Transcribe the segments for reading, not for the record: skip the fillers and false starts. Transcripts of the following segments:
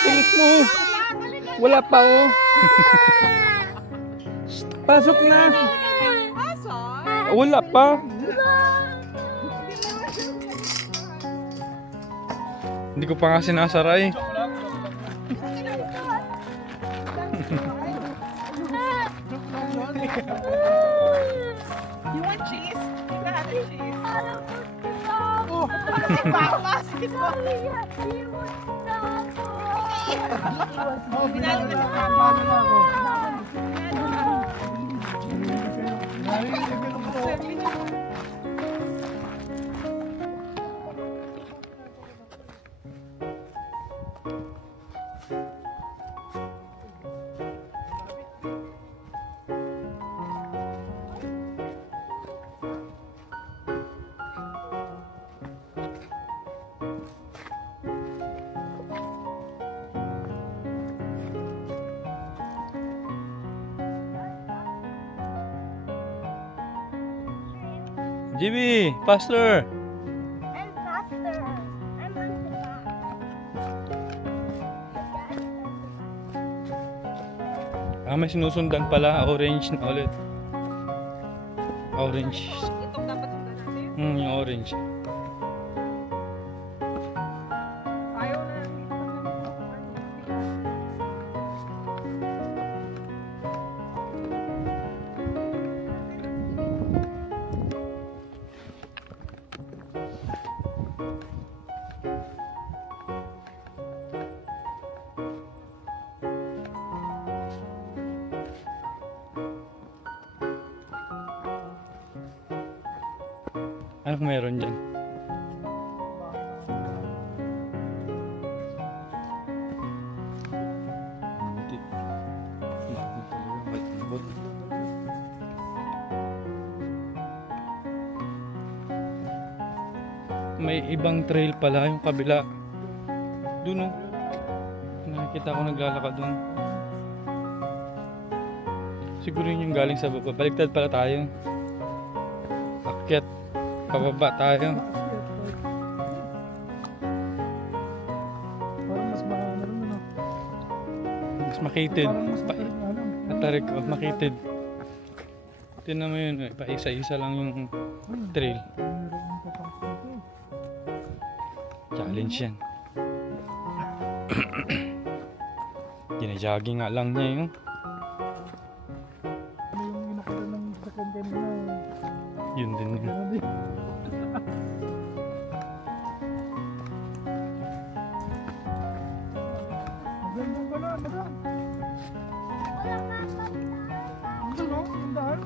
Bilis mo. Wala pa oh. Pasok na. Wala pa. Hindi ko pa nga sinasara eh. You want cheese? You can have the cheese. Oh, basketball. Oh, binalo na sa GB, faster. I'm faster. I'm on the back. May sinusundan pala. Orange na ulit. Orange. Itong dapat sundan natin. Yung orange. Ayaw na lang dito. Anong meron dyan? Hindi. May ibang trail pala yung kabila. Doon oh. Nakikita ko naglalakad doon. Siguro yun yung galing sa baba. Baliktad pala tayo. Akyat. Pababa tayo. Parang mas mahal na Mas makitid. Parang mas Matarik ko, makitid. Tingnan mo yun, paisa-isa lang yung trail. Challenge yan. Gina-jogging nga lang niya yun. Ano yung inakita ng sakyan kanina? Yun din yun. Ganun din. Magandang pala, madam. Ano, no? Ang dahil?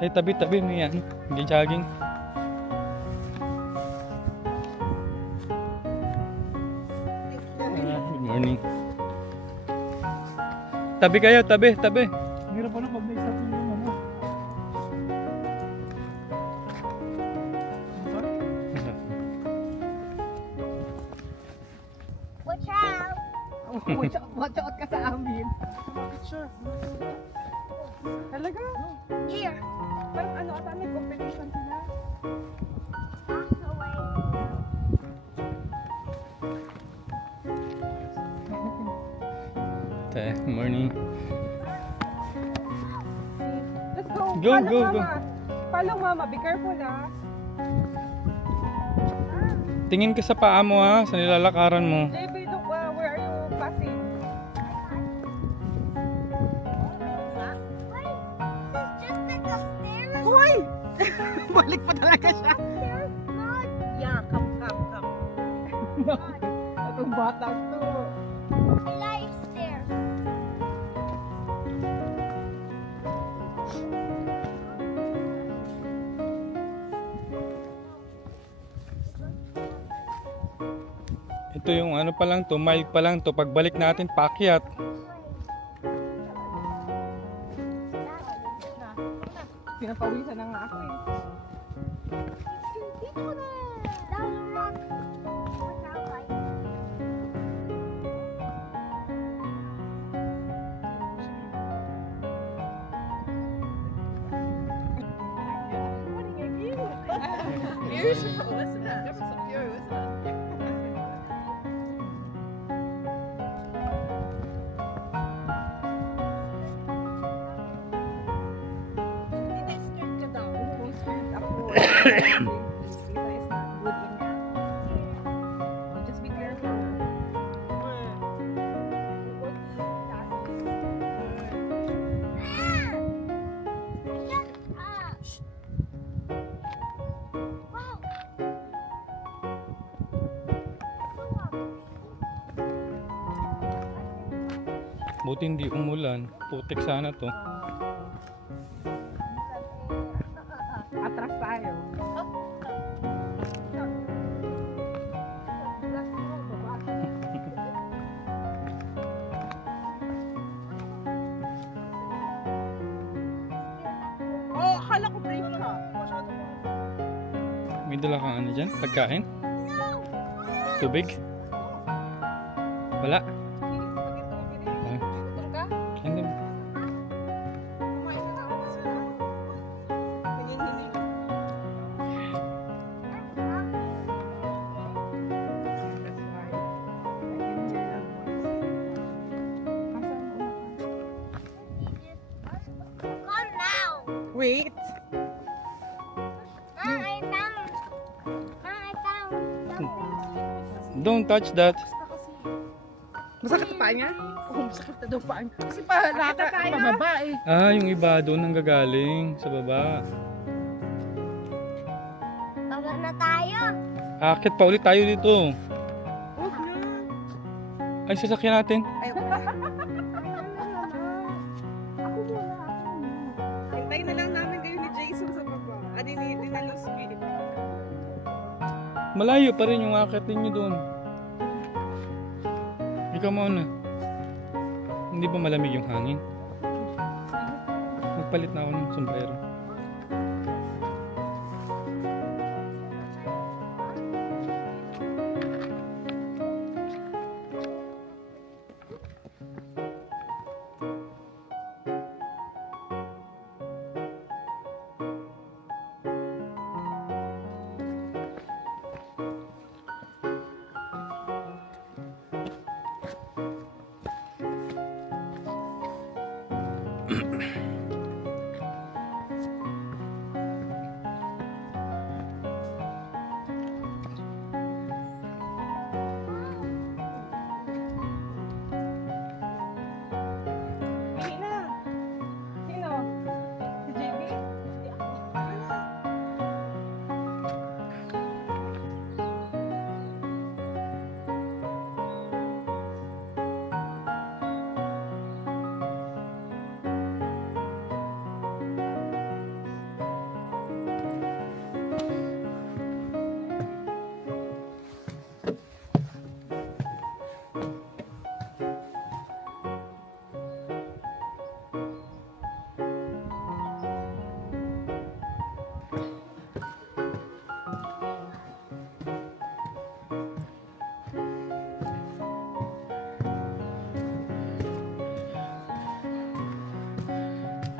Eh, tabi-tabi may ano, jogging. Good morning. Tabi kayo, tabi, tabi. Ang hirap pala pag na-stop yung ano. Watch out! Watch out ka sa amin. Sure. Talaga? Here. Parang ano ata may competition sila. Pass away. Morning. Let's go. Go, Follow go, mama. go. Follow mama. Be careful ah. Tingin ka sa paa mo ha, sa nilalakaran mo. JB, look, where are you passing? Wait, it's just like a stairs. Hoy! Balik pa talaga siya. Stairs, not. Yeah, come. Itong bata to. I like stairs. Ito yung ano pa lang to, mile pa lang to. Pagbalik natin, paakyat. Pinapawisan na nga ako eh. Dito na. Down the rock. Without light. Beautiful, isn't it? Lisa is not good in that. So just be careful. Buti hindi umulan. Putik sana to. Atras tayo. Oh, akala ko brave ka. May dala kang ano dyan? Pagkain? Tubig? Wala? Gutom ka? Ano? Kumain ka na ako kasi nanginginig. That's why I can hear your voice. Asan ang Come now. Wait. I found something. Don't touch that. Masakit pa niya? Oo, masakit na daw pa niya. Kasi palaka pababa eh. Ah, yung iba doon ang gagaling sa baba. Baba na tayo. Akit pa ulit tayo dito. Huwag na. Ay, sasakyan natin. Ay, ako muna. Hintayin na lang namin kayo ni Jason sa baba. Ni Naluspi. Malayo pa rin yung akit ninyo doon. Ikaw muna. Hindi ba malamig yung hangin? Magpalit na ako ng sombrero. Pili na. Sino? Si JB?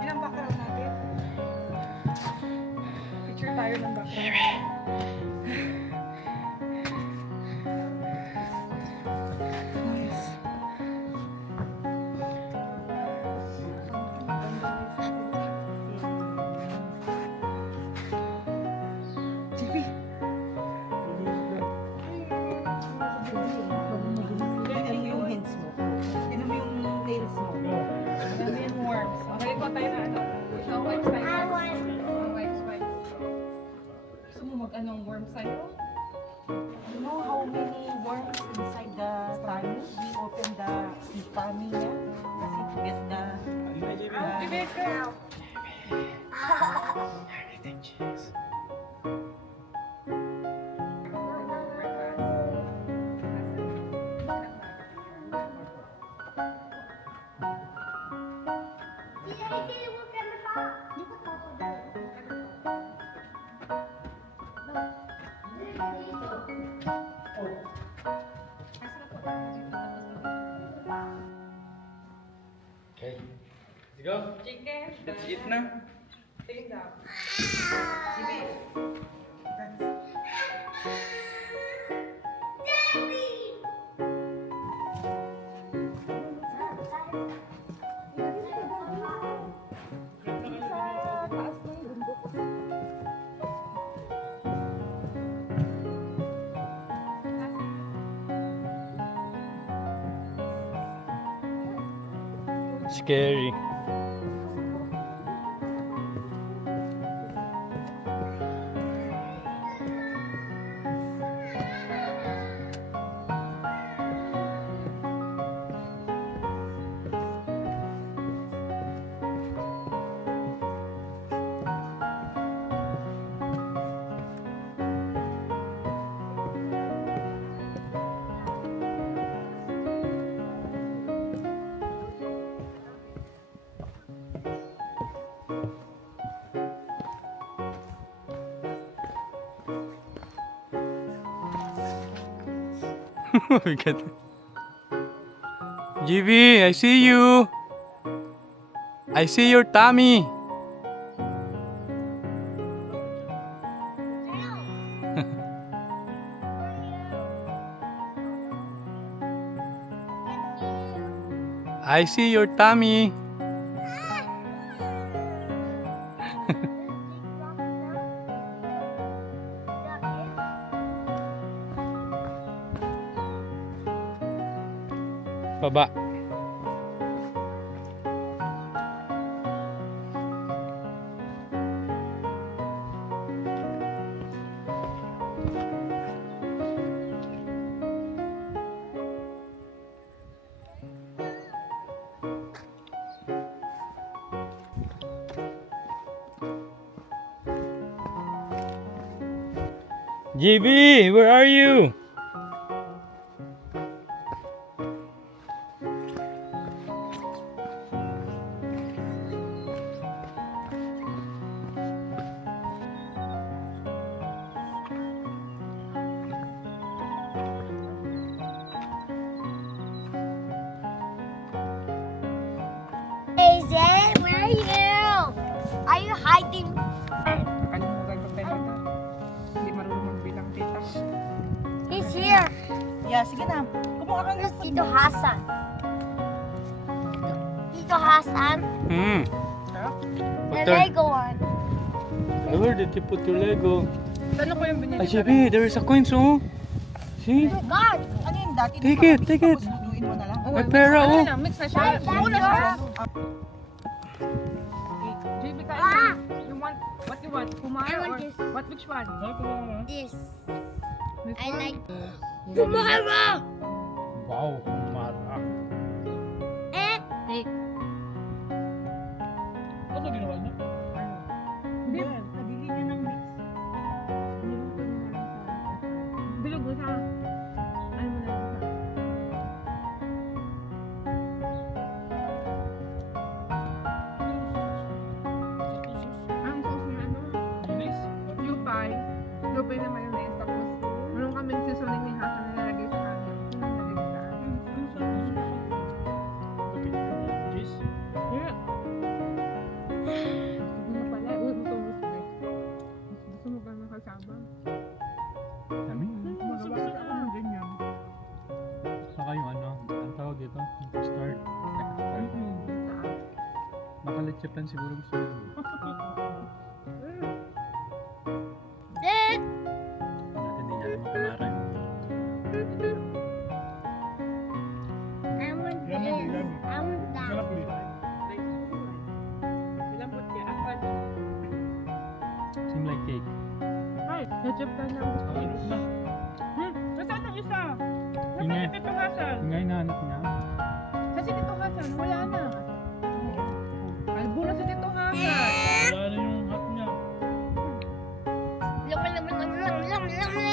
Yan ang background natin. Picture tayo ng background. Nice. JB. Tignan mo yung hands mo. Tignan mo yung nails mo. Tignan mo yung worms. Okay, ko tayo na ano. Ikaw, wipes tayo. I want. Wipes. Gusto mo mag-anong worm sa'yo? You know how many worms inside the tummy? We open the tummy niya kasi to get the Rebecca! Okay. Let's go. Chicken. Let's eat na. Take down. sa taas na yung bundok. Scary. We get it. GB, I see you. I see your tummy. I see your tummy. Baba. GB, where are you? Hazel, where are you? Are you hiding? Kalimutan ko tayo na. Hindi marunong magbilang tita. He's here. Yeah, sige na. Kumuha ka This is Tito Hassan. Tito Hassan, Hmm. the What the- Lego one. Where did you put your Lego? Saan ko yung binili? Ay, GB, there is a coins, oh. See? Oh my God. Ano yung dati? Take it, take it. Tapos lutuin mo na lang. May pera, Ano oh. na, mix na siya. Dad, Buo na siya. Dad, JB, kain Ah! na. You want, what you want? Kumara I want or this. what, which one? this. This I one? like tomorrow. Wow, mara. Eh, Ano ginawa niya? Hindi. Nabili niya ng mix. Niluto niya lang sa... Bilog mo siya. Ano mo na lang siya. Ang sauce niya, ano? Lupay. Lupay na mayonnaise. Tapos, meron kaming seasoning ni Hasa na nalagay sa kanya. Yun ang nalagay sa akin. Yeah. Gusto mo pala. Uy, gusto mo gusto mo. Gusto mo ba makasama? Kami? Gusto ka. ganyan. Saka yung ano, ang tawag dito, start. Naka-start. Saan? Naka-leche plan siguro gusto nyo. eh, Natin hindi niya alam makamaran. I want Yummy, this. yummy. I want that. Sarap ulit. Lambot niya. Akal. Seem like cake. Ay, na-chop ka na. Ano na? Nasaan ang isa? Yun nga. Nasaan si Tito Hasan? Yung nga hinahanap niya. Kasi Tito Hasan, wala na. Albo na si Tito Hasan. Wala na yung hat niya. Lam, lam, lam, lam, lam, lam, lam.